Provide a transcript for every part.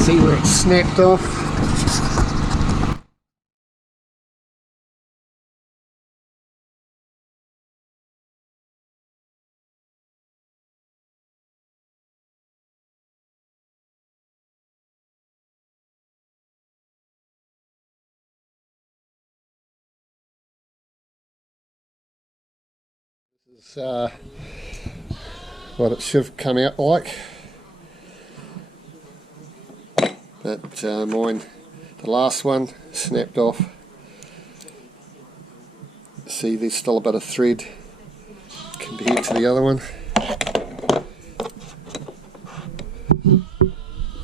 See where it's snapped off. This is what it should have come out like. But mine, the last one, snapped off. See, there's still a bit of thread compared to the other one.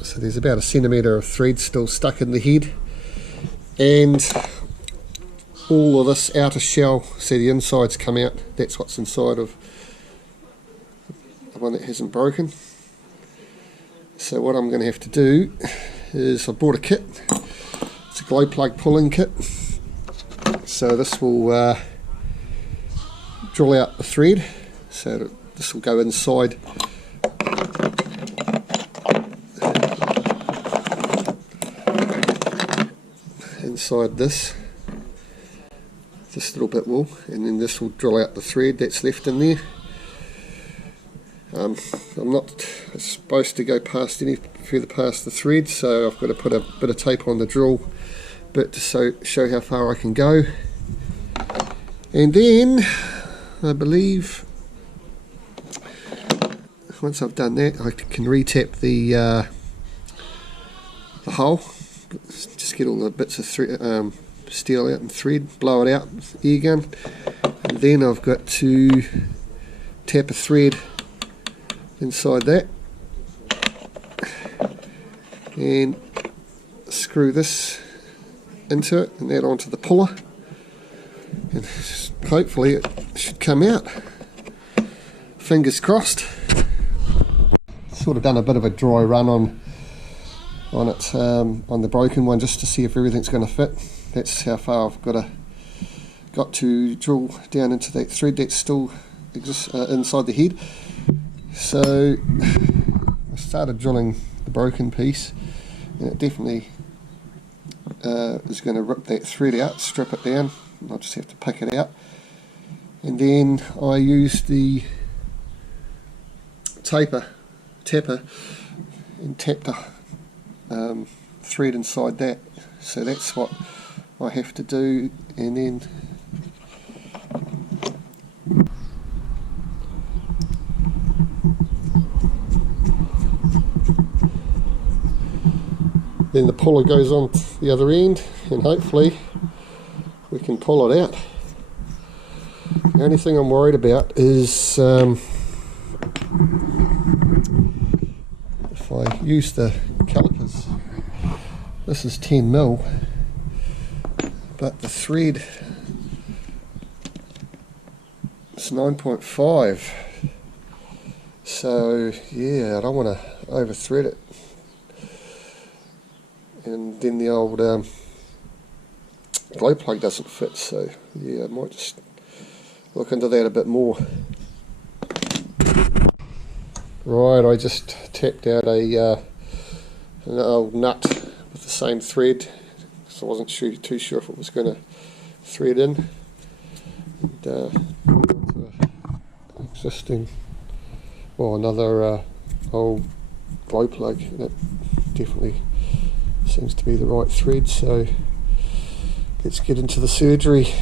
So there's about a centimetre of thread still stuck in the head. And all of this outer shell, see the insides come out, that's what's inside of the one that hasn't broken. So what I'm going to have to do is I bought a kit. It's a glow plug pulling kit. So this will drill out the thread. So this will go inside this little bit will, and then this will drill out the thread that's left in there. I'm not supposed to go past any further past the thread, so I've got to put a bit of tape on the drill bit to show how far I can go. And then I believe once I've done that, I can re-tap the hole, just get all the bits of thread, steel out and thread, blow it out, air gun, and then I've got to tap a thread inside that and screw this into it and that onto the puller, and hopefully it should come out. Fingers crossed. Sort of done a bit of a dry run on it on the broken one just to see if everything's going to fit. That's how far I've got to drill down into that thread that still exists inside the head. So I started drilling the broken piece, and it definitely is going to rip that thread out, strip it down, and I'll just have to pick it out. And then I used the tapper and tapped the thread inside that. So that's what I have to do, and then the puller goes on the other end, and hopefully we can pull it out. The only thing I'm worried about is if I use the calipers. This is 10mm, but the thread is 9.5. So yeah, I don't want to over thread it, and then the old glow plug doesn't fit. So yeah, I might just look into that a bit more. Right, I just tapped out an old nut with the same thread, because I wasn't too sure if it was going to thread in. And onto an existing, well, another old glow plug. That definitely seems to be the right thread, so let's get into the surgery.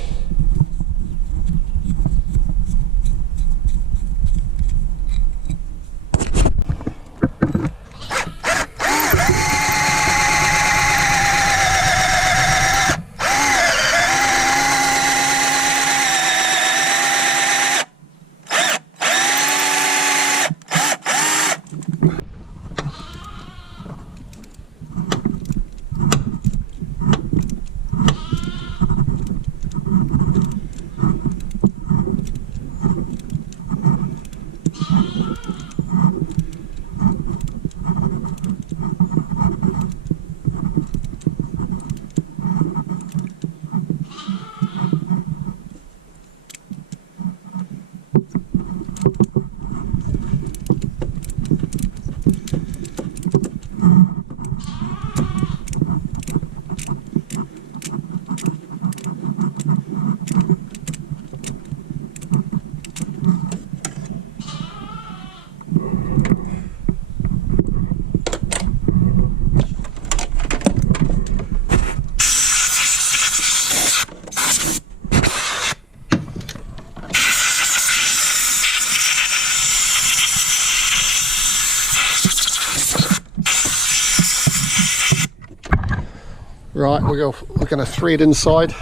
Right, we're going to thread inside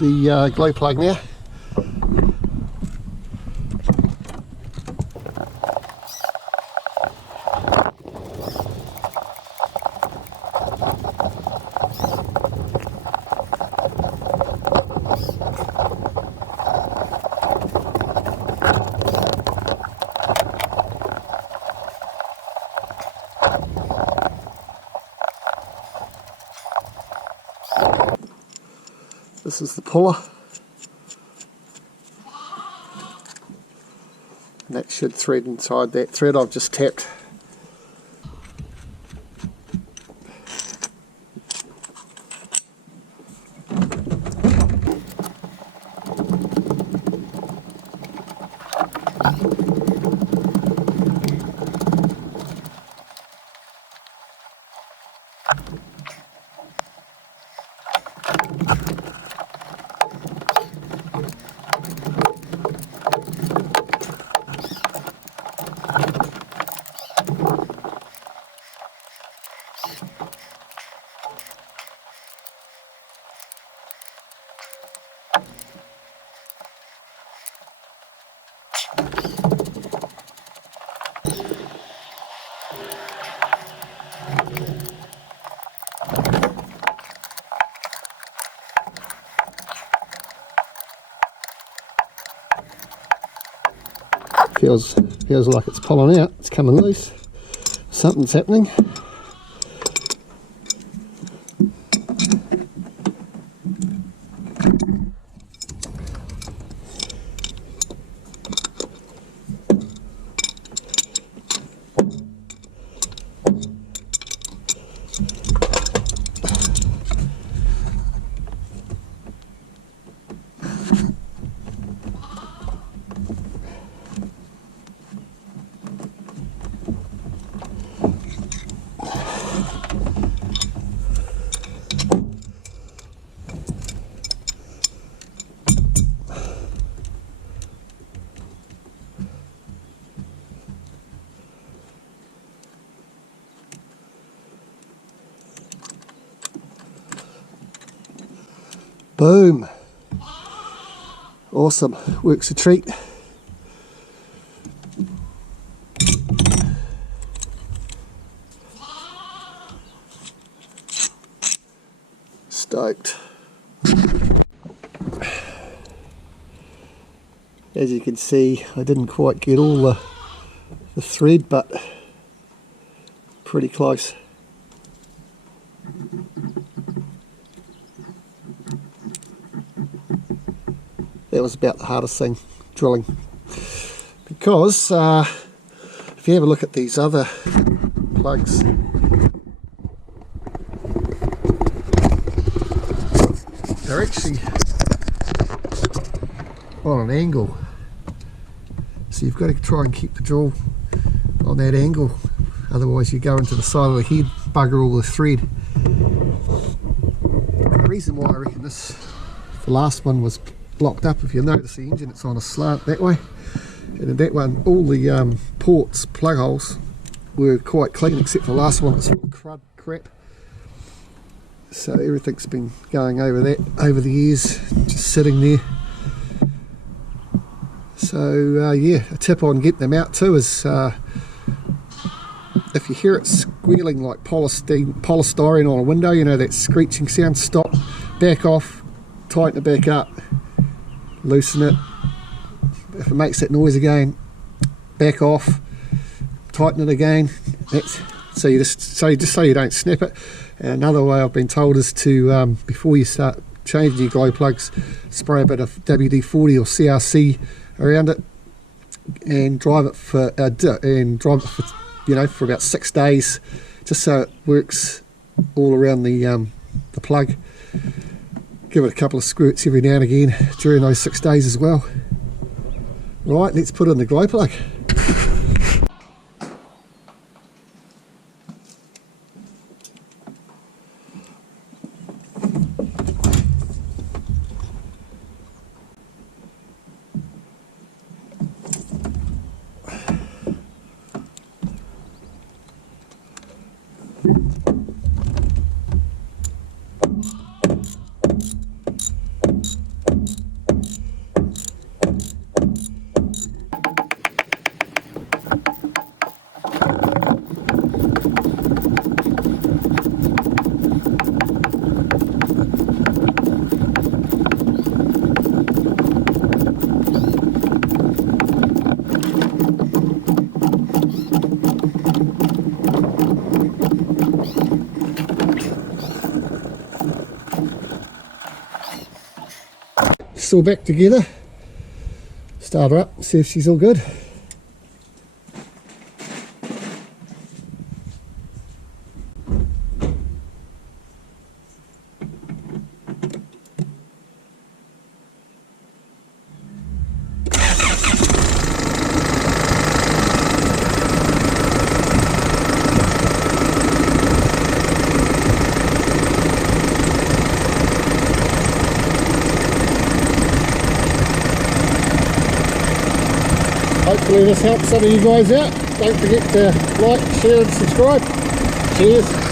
the glow plug now. This is the puller, and that should thread inside that thread I've just tapped. Feels like it's pulling out, it's coming loose, something's happening. Boom! Awesome, works a treat. Stoked. As you can see, I didn't quite get all the thread, but pretty close. That was about the hardest thing, drilling, because if you have a look at these other plugs, they're actually on an angle, so you've got to try and keep the drill on that angle, otherwise you go into the side of the head, bugger all the thread. The reason why I reckon the last one was blocked up, if you notice the engine, it's on a slant that way, and in that one all the ports, plug holes, were quite clean, except for the last one, it's full of crap. So everything's been going over that over the years, just sitting there. So yeah, a tip on getting them out too is if you hear it squealing like polystyrene on a window, you know that screeching sound, stop, back off, tighten it back up, loosen it. If it makes that noise again, back off, tighten it again. That's so you just so you don't snap it. And another way I've been told is to before you start changing your glow plugs, spray a bit of WD-40 or CRC around it and drive it for you know, for about 6 days, just so it works all around the plug. Give it a couple of squirts every now and again during those 6 days as well. Right, let's put in the glow plug. axle back together, start her up, see if she's all good. Hopefully this helps some of you guys out. Don't forget to like, share and subscribe. Cheers.